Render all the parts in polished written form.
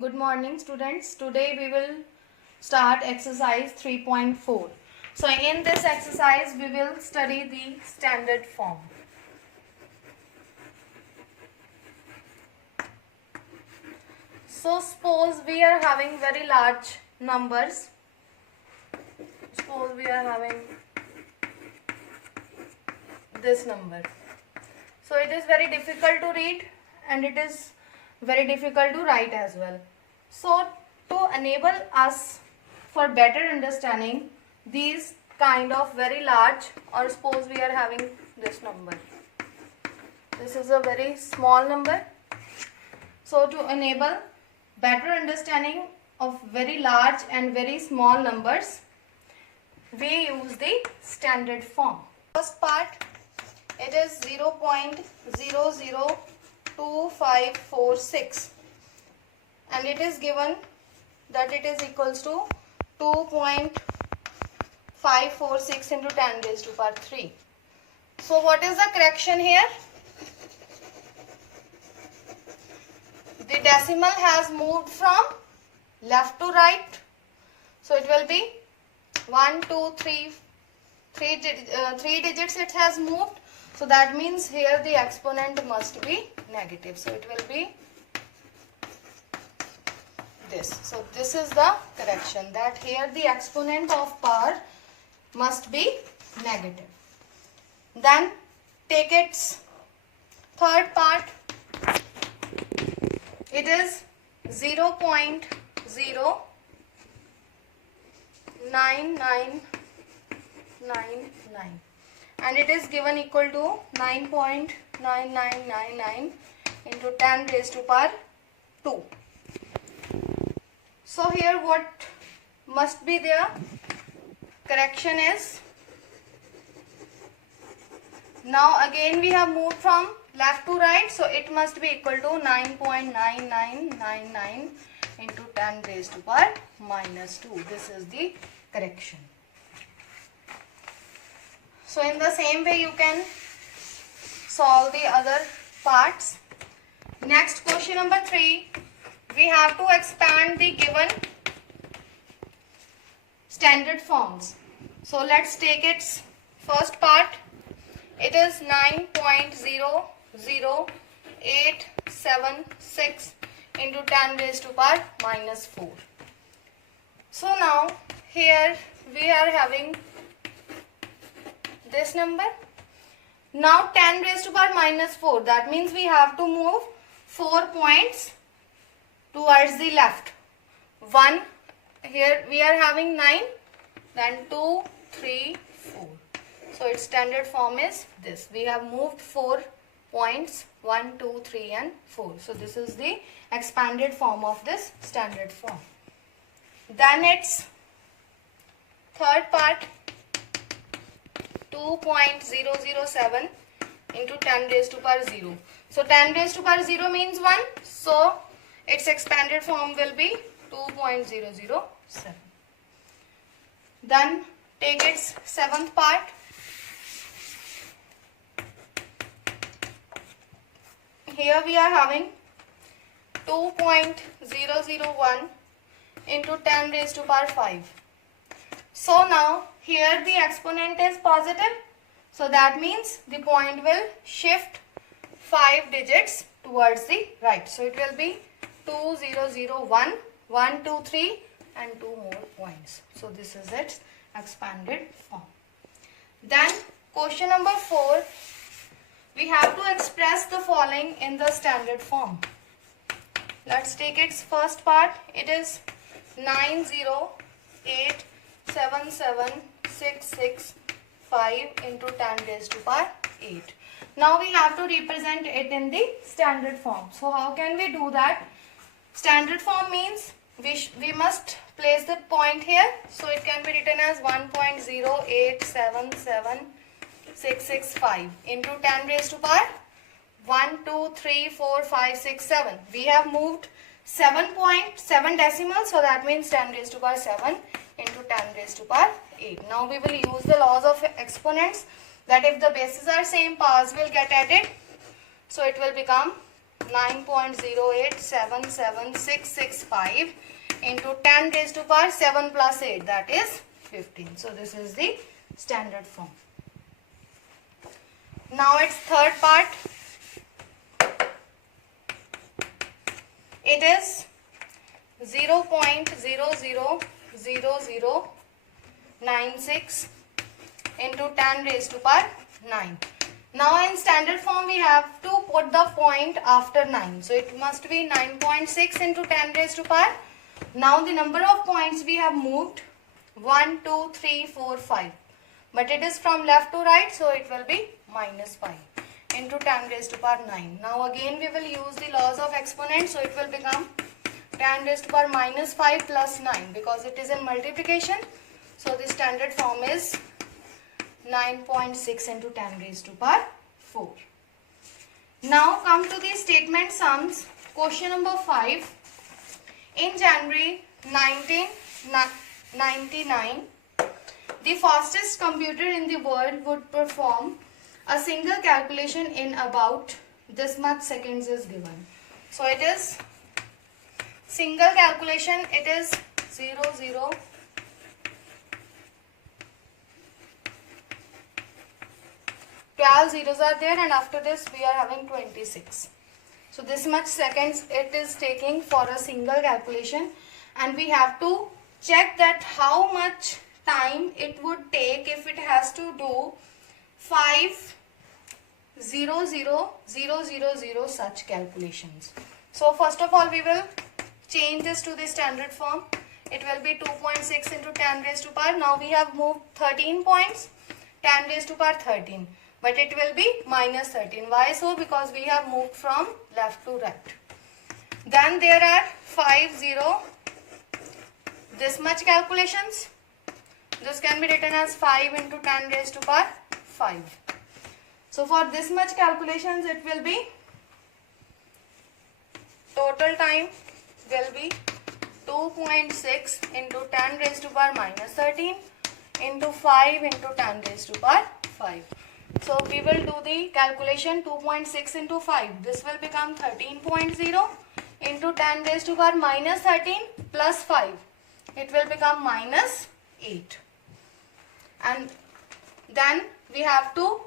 Good morning students. Today we will start exercise 3.4. So in this exercise we will study the standard form. So suppose we are having very large numbers. Suppose we are having this number. So it is very difficult to read and it is very difficult to write as well. So to enable us for better understanding these kind of very large, or suppose we are having this number. This is a very small number. So to enable better understanding of very large and very small numbers, we use the standard form. First part, it is 0.002546 and it is given that it is equals to 2.546 into 10 raised to power 3. So what is the correction here? The decimal has moved from left to right. So it will be 1, 2, 3, 3 digits it has moved. So that means here the exponent must be negative. So it will be this. So this is the correction, that here the exponent of power must be negative. Then take its third part. It is 0.09999 and it is given equal to 9.9999 into 10 raised to power 2. So here what must be there? Correction is, now again we have moved from left to right, so it must be equal to 9.9999 into 10 raised to power minus 2. This is the correction. So in the same way you can solve the other parts. Next, question number 3. We have to expand the given standard forms. So let's take its first part. It is 9.00876 into 10 raised to power minus 4. So now here we are having this number. Now 10 raised to power minus 4. That means we have to move 4 points towards the left. 1, here we are having 9, then 2, 3, 4. So its standard form is this. We have moved 4 points, 1, 2, 3 and 4. So this is the expanded form of this standard form. Then its third part, 2.007 into 10 raised to power 0. So 10 raised to power 0 means 1. So its expanded form will be 2.007. Then take its seventh part. Here we are having 2.001 into 10 raised to power 5. So now here the exponent is positive. So that means the point will shift 5 digits towards the right. So it will be 2001, 1, 2, 3 and 2 more points. So this is its expanded form. Then question number 4. We have to express the following in the standard form. Let's take its first part. It is 9087766 into 10 raised to power 8. Now we have to represent it in the standard form. So how can we do that? Standard form means we must place the point here. So it can be written as 1.0877665 into 10 raised to power 1, 2, 3, 4, 5, 6, 7. We have moved 7.7 decimals, so that means 10 raised to power 7 into 10 raised to power 8. Now we will use the laws of exponents, that if the bases are same, powers will get added. So it will become 9.0877665 into 10 raised to power 7 plus 8, that is 15. So this is the standard form. Now its third part. It is 0.000096 into 10 raised to power 9. Now in standard form we have to put the point after 9. So it must be 9.6 into 10 raised to power. Now the number of points we have moved 1, 2, 3, 4, 5. But it is from left to right, so it will be minus 5 into 10 raised to power 9. Now again we will use the laws of exponents, so it will become 10 raised to power minus 5 plus 9 because it is in multiplication. So the standard form is 9.6 into 10 raised to power 4. Now come to the statement sums. Question number 5. In January 1999, the fastest computer in the world would perform a single calculation in about this much seconds is given. So it is single calculation, it is 0, 0, 12 zeros are there, and after this we are having 26. So this much seconds it is taking for a single calculation, and we have to check that how much time it would take if it has to do 5 0 0 0 0 0 such calculations. So first of all we will change this to the standard form. It will be 2.6 into 10 raised to power. Now we have moved 13 points, 10 raised to power 13. But it will be minus 13. Why so? Because we have moved from left to right. Then there are 5 0 this much calculations. This can be written as 5 into 10 raised to power 5. So for this much calculations it will be total time will be 2.6 into 10 raised to power minus 13 into 5 into 10 raised to power 5. So we will do the calculation. 2.6 into 5. This will become 13.0 into 10 raised to power minus 13 plus 5. It will become minus 8. And then we have to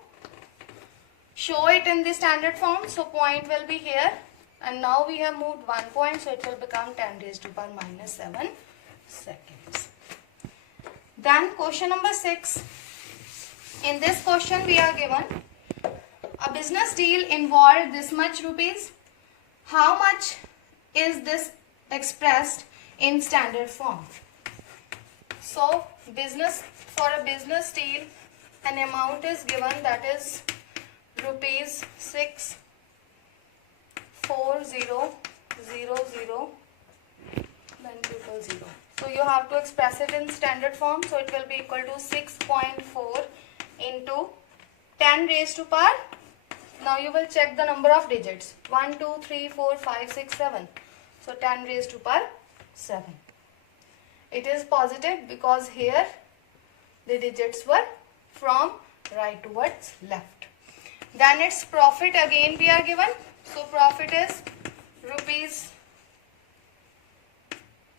show it in the standard form. So point will be here. And now we have moved 1 point. So it will become 10 raised to power minus 7 seconds. Then question number 6. In this question we are given a business deal involved this much rupees. How much is this expressed in standard form? So for a business deal an amount is given, that is rupees 64000 then total 0. So you have to express it in standard form. So it will be equal to 6.4 into 10 raised to power. Now you will check the number of digits. 1, 2, 3, 4, 5, 6, 7. So 10 raised to power 7. It is positive because here the digits were from right towards left. Then its profit again we are given. So profit is rupees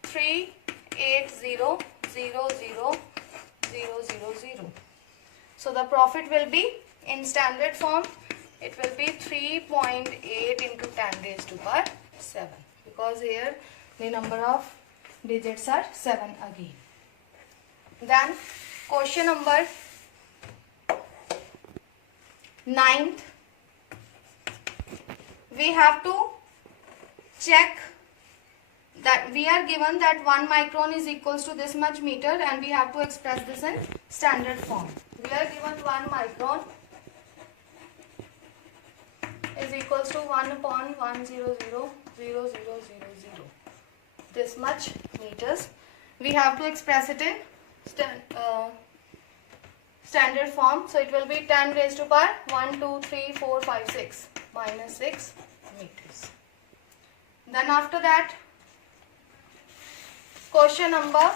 380,000,000. So the profit will be in standard form. It will be 3.8 into 10 raised to power 7 because here the number of digits are 7 again. Then question number 9th. We have to check that we are given that 1 micron is equals to this much meter, and we have to express this in standard form. We are given 1 micron is equals to 1 upon 100,000. This much meters. We have to express it in standard form. So it will be 10 raised to power 1, 2, 3, 4, 5, 6 minus 6 meters. Then after that, question number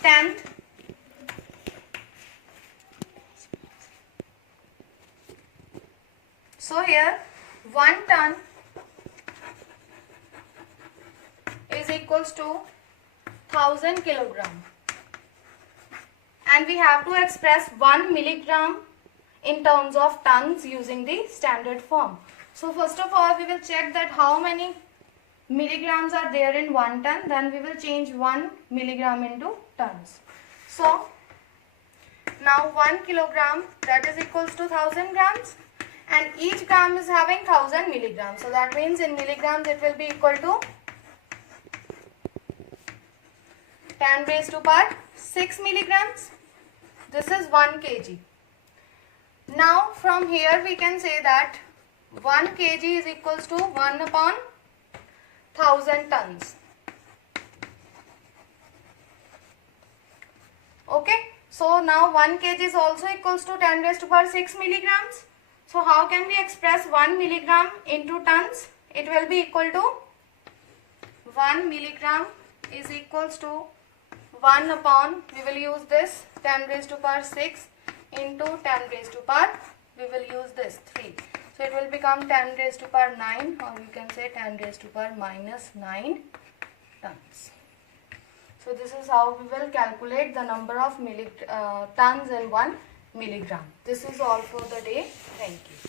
10th. So here 1 ton is equals to 1000 kilogram, and we have to express 1 milligram in terms of tons using the standard form. So first of all we will check that how many milligrams are there in 1 ton, then we will change 1 milligram into tons. So now 1 kilogram, that is equals to 1000 grams, and each gram is having 1000 milligrams. So that means in milligrams it will be equal to 10 raised to power 6 milligrams. This is 1 kg. Now from here we can say that 1 kg is equals to 1 upon 1000 tons. Okay, so now 1 kg is also equals to 10 raised to power 6 milligrams. So how can we express 1 milligram into tons? It will be equal to 1 milligram is equals to 1 upon, we will use this 10 raised to power 6 into 10 raised to power, we will use this 3. So it will become 10 raised to power 9, or you can say 10 raised to power minus 9 tons. So this is how we will calculate the number of tons in 1 milligram. This is all for the day. Thank you.